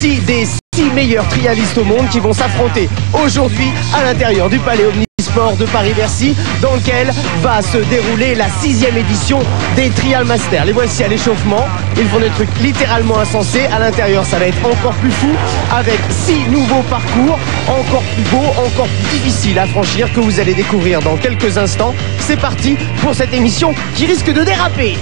des 6 meilleurs trialistes au monde qui vont s'affronter aujourd'hui à l'intérieur du Palais Omnisport de Paris-Bercy, dans lequel va se dérouler la 6e édition des Trial Masters. Les voici à l'échauffement, ils font des trucs littéralement insensés. À l'intérieur, ça va être encore plus fou, avec 6 nouveaux parcours, encore plus beaux, encore plus difficiles à franchir, que vous allez découvrir dans quelques instants. C'est parti pour cette émission qui risque de déraper.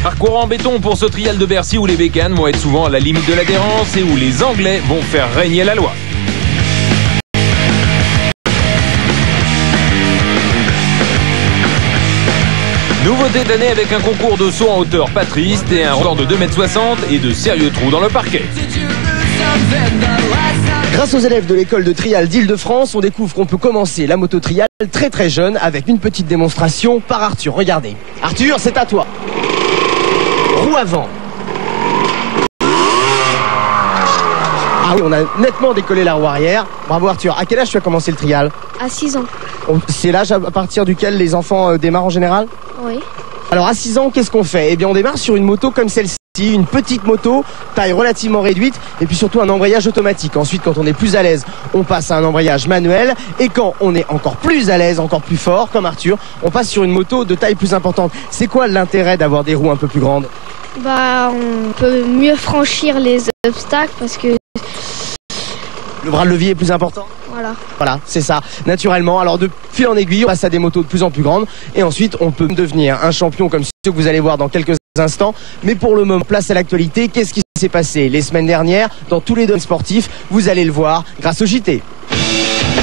Parcours en béton pour ce trial de Bercy où les bécanes vont être souvent à la limite de l'adhérence et où les Anglais vont faire régner la loi. Nouveauté d'année avec un concours de saut en hauteur pas triste et un record de 2,60 m et de sérieux trous dans le parquet. Grâce aux élèves de l'école de trial d'Île-de-France, on découvre qu'on peut commencer la moto trial très très jeune avec une petite démonstration par Arthur. Regardez. Arthur, c'est à toi. Roue avant. Ah oui, on a nettement décollé la roue arrière. Bravo Arthur. À quel âge tu as commencé le trial? À 6 ans. C'est l'âge à partir duquel les enfants démarrent en général? Oui. Alors à 6 ans, qu'est-ce qu'on fait? Eh bien on démarre sur une moto comme celle-ci, une petite moto, taille relativement réduite, et puis surtout un embrayage automatique. Ensuite, quand on est plus à l'aise, on passe à un embrayage manuel, et quand on est encore plus à l'aise, encore plus fort, comme Arthur, on passe sur une moto de taille plus importante. C'est quoi l'intérêt d'avoir des roues un peu plus grandes? Bah, on peut mieux franchir les obstacles parce que... Le bras de levier est plus important? Voilà, c'est ça, naturellement. Alors de fil en aiguille, on passe à des motos de plus en plus grandes, et ensuite on peut devenir un champion comme ceux que vous allez voir dans quelques instants. Mais pour le moment, place à l'actualité. Qu'est-ce qui s'est passé les semaines dernières dans tous les domaines sportifs? Vous allez le voir grâce au JT.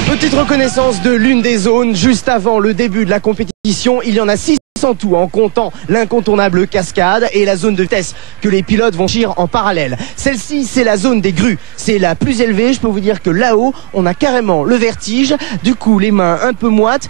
Petite reconnaissance de l'une des zones juste avant le début de la compétition. Il y en a 6 en tout, en comptant l'incontournable cascade et la zone de vitesse que les pilotes vont chier en parallèle. Celle-ci, c'est la zone des grues. C'est la plus élevée. Je peux vous dire que là-haut, on a carrément le vertige. Du coup, les mains un peu moites.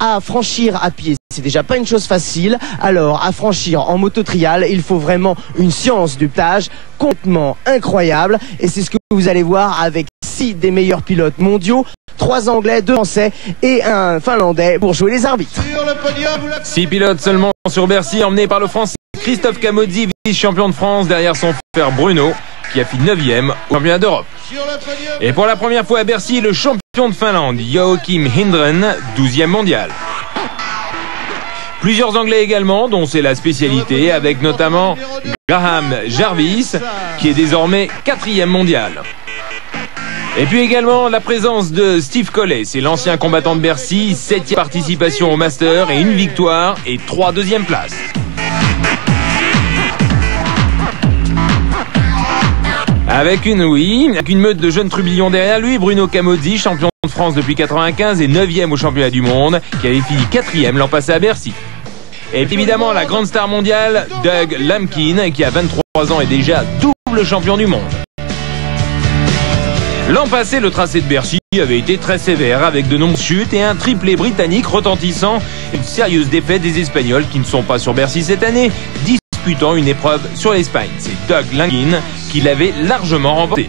À franchir à pied, c'est déjà pas une chose facile. Alors, à franchir en moto-trial, il faut vraiment une science du pilotage complètement incroyable. Et c'est ce que vous allez voir avec 6 des meilleurs pilotes mondiaux, 3 Anglais, 2 Français et un Finlandais pour jouer les arbitres. 6 pilotes seulement sur Bercy, emmenés par le Français Christophe Camozzi, vice-champion de France, derrière son frère Bruno, qui a fini 9e au championnat d'Europe. Et pour la première fois à Bercy, le champion de Finlande, Joakim Hindren, 12e mondial. Plusieurs Anglais également, dont c'est la spécialité, avec notamment Graham Jarvis, qui est désormais 4e mondial. Et puis également la présence de Steve Collet, c'est l'ancien combattant de Bercy, 7e participation au Master et une victoire et 3 deuxièmes places. Avec une meute de jeunes trublions derrière lui, Bruno Camozzi, champion de France depuis 95 et 9e au championnat du monde, qui avait fini 4e l'an passé à Bercy. Et évidemment la grande star mondiale, Doug Lamkin, qui a 23 ans et déjà double champion du monde. L'an passé, le tracé de Bercy avait été très sévère, avec de nombreuses chutes et un triplé britannique retentissant. Une sérieuse défaite des Espagnols qui ne sont pas sur Bercy cette année, disputant une épreuve sur l'Espagne. C'est Doug Lamkin qui l'avait largement remporté.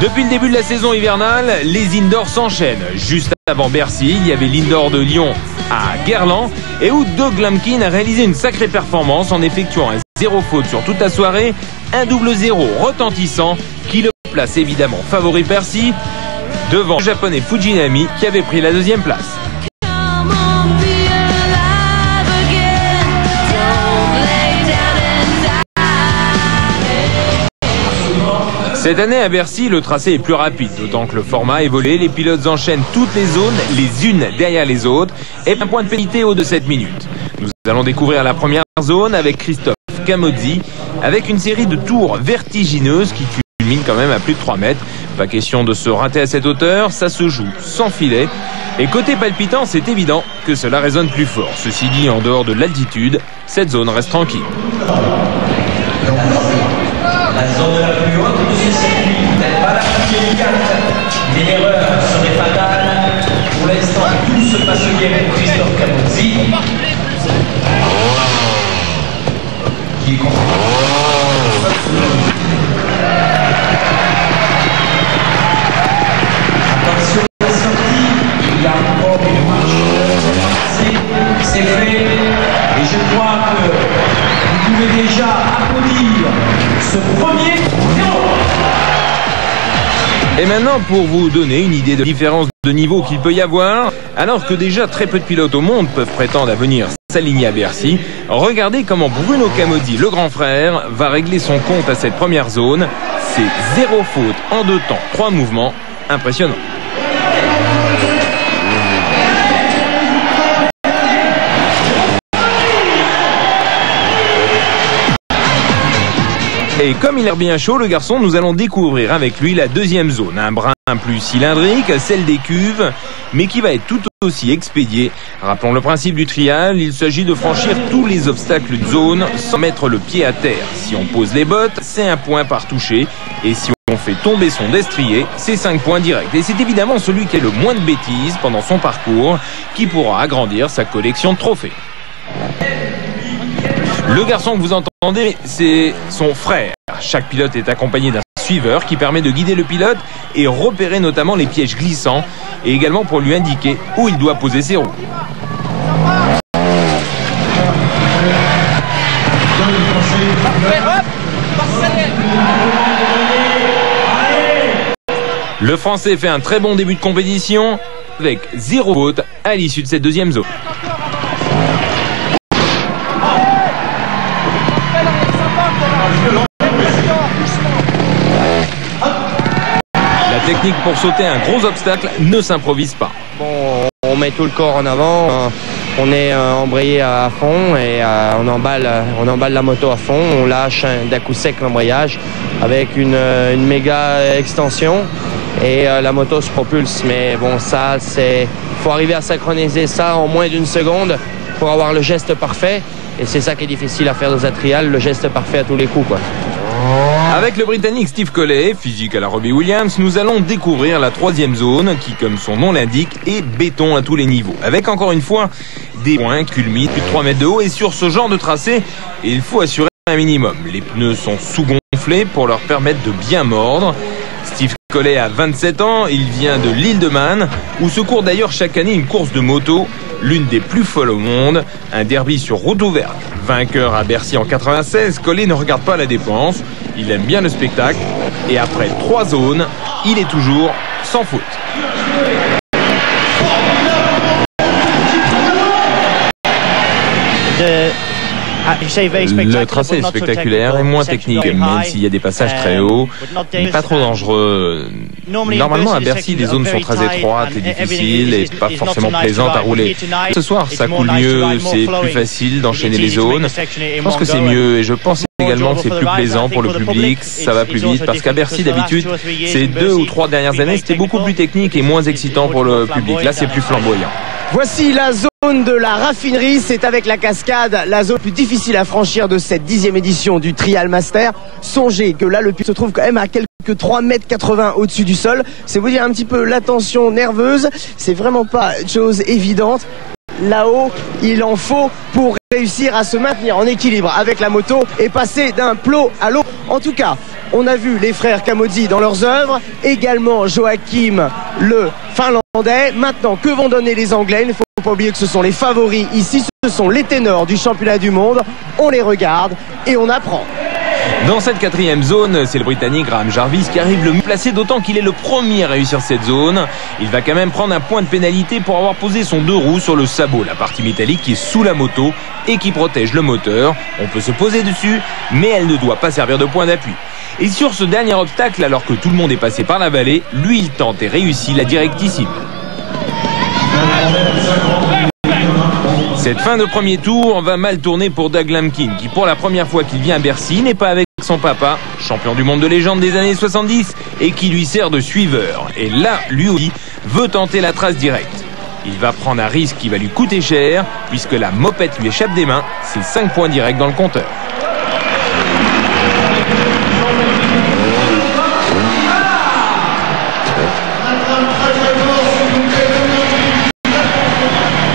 Depuis le début de la saison hivernale, les indoors s'enchaînent. Juste avant Bercy, il y avait l'indoor de Lyon à Guerlain, et où Doug Lamkin a réalisé une sacrée performance en effectuant un 0 faute sur toute la soirée, un double 0 retentissant qui le place évidemment favori Bercy devant le japonais Fujinami qui avait pris la 2e place. Cette année à Bercy, le tracé est plus rapide, d'autant que le format a évolué. Les pilotes enchaînent toutes les zones, les unes derrière les autres, et un point de pénalité au de 7 minutes. Nous allons découvrir la première zone avec Christophe Camozzi, avec une série de tours vertigineuses qui culminent quand même à plus de 3 mètres. Pas question de se rater à cette hauteur, ça se joue sans filet. Et côté palpitant, c'est évident que cela résonne plus fort. Ceci dit, en dehors de l'altitude, cette zone reste tranquille. La zone la plus haute de ce circuit n'est pas la plus délicate, mais l'erreur serait fatale. Pour l'instant, tout se passe bien pour Christophe Camozzi, qui est content. Attention à la sortie, il y a encore une marche. C'est fait, et je crois que vous pouvez déjà applaudir ce premier Et maintenant, pour vous donner une idée de la différence de niveau qu'il peut y avoir, alors que déjà très peu de pilotes au monde peuvent prétendre à venir s'aligner à Bercy, regardez comment Bruno Camozzi, le grand frère, va régler son compte à cette première zone. C'est 0 faute en 2 temps, 3 mouvements, impressionnant. Et comme il a l'air bien chaud, le garçon, nous allons découvrir avec lui la deuxième zone. Un brin plus cylindrique, celle des cuves, mais qui va être tout aussi expédiée. Rappelons le principe du trial, il s'agit de franchir tous les obstacles de zone sans mettre le pied à terre. Si on pose les bottes, c'est 1 point par toucher. Et si on fait tomber son destrier, c'est 5 points directs. Et c'est évidemment celui qui a le moins de bêtises pendant son parcours qui pourra agrandir sa collection de trophées. Le garçon que vous entendez, c'est son frère. Chaque pilote est accompagné d'un suiveur qui permet de guider le pilote et repérer notamment les pièges glissants et également pour lui indiquer où il doit poser ses roues. Le Français fait un très bon début de compétition avec 0 faute à l'issue de cette deuxième zone. La technique pour sauter un gros obstacle ne s'improvise pas. Bon, on met tout le corps en avant, on est embrayé à fond et on emballe la moto à fond, on lâche d'un coup sec l'embrayage avec une méga extension et la moto se propulse. Mais bon, ça, faut arriver à synchroniser ça en moins d'1 seconde pour avoir le geste parfait. Et c'est ça qui est difficile à faire dans un trial, le geste parfait à tous les coups, quoi. Avec le Britannique Steve Collet, physique à la Robbie Williams, nous allons découvrir la 3e zone qui, comme son nom l'indique, est béton à tous les niveaux. Avec encore une fois des points culminent plus de 3 mètres de haut et sur ce genre de tracé, il faut assurer un minimum. Les pneus sont sous-gonflés pour leur permettre de bien mordre. Steve Collet a 27 ans, il vient de l'île de Man, où se court d'ailleurs chaque année une course de moto, l'une des plus folles au monde, un derby sur route ouverte. Vainqueur à Bercy en 96, Collet ne regarde pas la dépense, il aime bien le spectacle, et après 3 zones, il est toujours sans faute. Le tracé est spectaculaire et moins technique, même s'il y a des passages très hauts, mais pas trop dangereux. Normalement, à Bercy, les zones sont très étroites et difficiles et pas forcément plaisantes à rouler. Ce soir, ça coule mieux, c'est plus facile d'enchaîner les zones. Je pense que c'est mieux et je pense également que c'est plus plaisant pour le public, ça va plus vite, parce qu'à Bercy, d'habitude, ces 2 ou 3 dernières années, c'était beaucoup plus technique et moins excitant pour le public. Là, c'est plus flamboyant. Voici la zone de la raffinerie, c'est avec la cascade la zone plus difficile à franchir de cette 10e édition du Trial Master. Songez que là le pilote se trouve quand même à quelques 3,80 m au-dessus du sol. C'est vous dire un petit peu la tension nerveuse, c'est vraiment pas une chose évidente. Là-haut, il en faut pour réussir à se maintenir en équilibre avec la moto et passer d'un plot à l'autre. En tout cas, on a vu les frères Camozzi dans leurs œuvres, également Joachim le Finlandais. Maintenant, que vont donner les Anglais? Il ne faut pas oublier que ce sont les favoris ici, ce sont les ténors du championnat du monde. On les regarde et on apprend. Dans cette 4e zone, c'est le Britannique Graham Jarvis qui arrive le mieux placé, d'autant qu'il est le premier à réussir cette zone. Il va quand même prendre un point de pénalité pour avoir posé son 2 roues sur le sabot, la partie métallique qui est sous la moto et qui protège le moteur. On peut se poser dessus, mais elle ne doit pas servir de point d'appui. Et sur ce dernier obstacle, alors que tout le monde est passé par la vallée, lui il tente et réussit la directissime. Cette fin de premier tour va mal tourner pour Doug Lampkin, qui pour la première fois qu'il vient à Bercy n'est pas avec son papa, champion du monde de légende des années 70, et qui lui sert de suiveur. Et là, lui aussi, veut tenter la trace directe. Il va prendre un risque qui va lui coûter cher, puisque la mopette lui échappe des mains, c'est 5 points directs dans le compteur.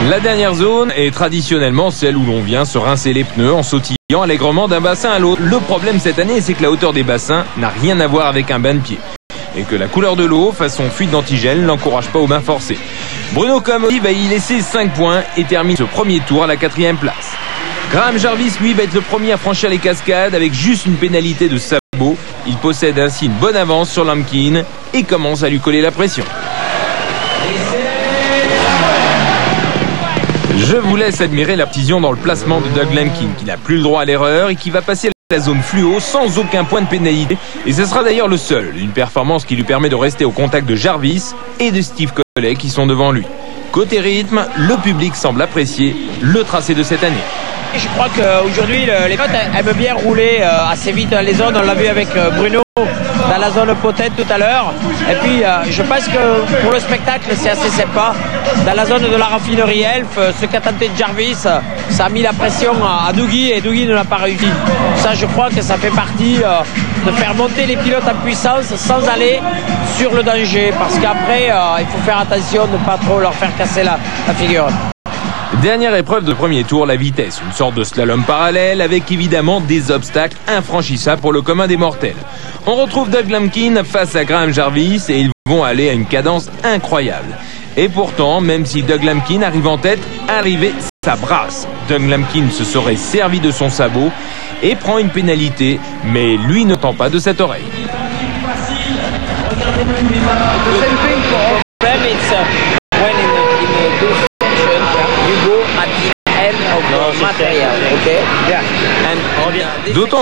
La dernière zone est traditionnellement celle où l'on vient se rincer les pneus en sautillant allègrement d'un bassin à l'autre. Le problème cette année, c'est que la hauteur des bassins n'a rien à voir avec un bain de pied. Et que la couleur de l'eau, façon fuite d'antigel, n'encourage pas aux bains forcés. Bruno Camozzi va y laisser 5 points et termine ce premier tour à la 4e place. Graham Jarvis, lui, va être le premier à franchir les cascades avec juste une pénalité de sabot. Il possède ainsi une bonne avance sur Lampkin et commence à lui coller la pression. Je vous laisse admirer la précision dans le placement de Doug Lampkin, qui n'a plus le droit à l'erreur et qui va passer la zone fluo sans aucun point de pénalité. Et ce sera d'ailleurs le seul, une performance qui lui permet de rester au contact de Jarvis et de Steve Collet qui sont devant lui. Côté rythme, le public semble apprécier le tracé de cette année. Je crois qu'aujourd'hui, les pilotes aiment bien rouler assez vite dans les zones. On l'a vu avec Bruno dans la zone potette tout à l'heure. Et puis, je pense que pour le spectacle, c'est assez sympa. Dans la zone de la raffinerie Elf, ce qu'a tenté Jarvis, ça a mis la pression à Dougie et Dougie ne l'a pas réussi. Ça, je crois que ça fait partie de faire monter les pilotes en puissance sans aller sur le danger. Parce qu'après, il faut faire attention de ne pas trop leur faire casser la figure. Dernière épreuve de premier tour, la vitesse. Une sorte de slalom parallèle avec évidemment des obstacles infranchissables pour le commun des mortels. On retrouve Doug Lampkin face à Graham Jarvis et ils vont aller à une cadence incroyable. Et pourtant, même si Doug Lampkin arrive en tête, arrivé, ça brasse. Doug Lampkin se serait servi de son sabot et prend une pénalité, mais lui ne tend pas de cette oreille. D'autant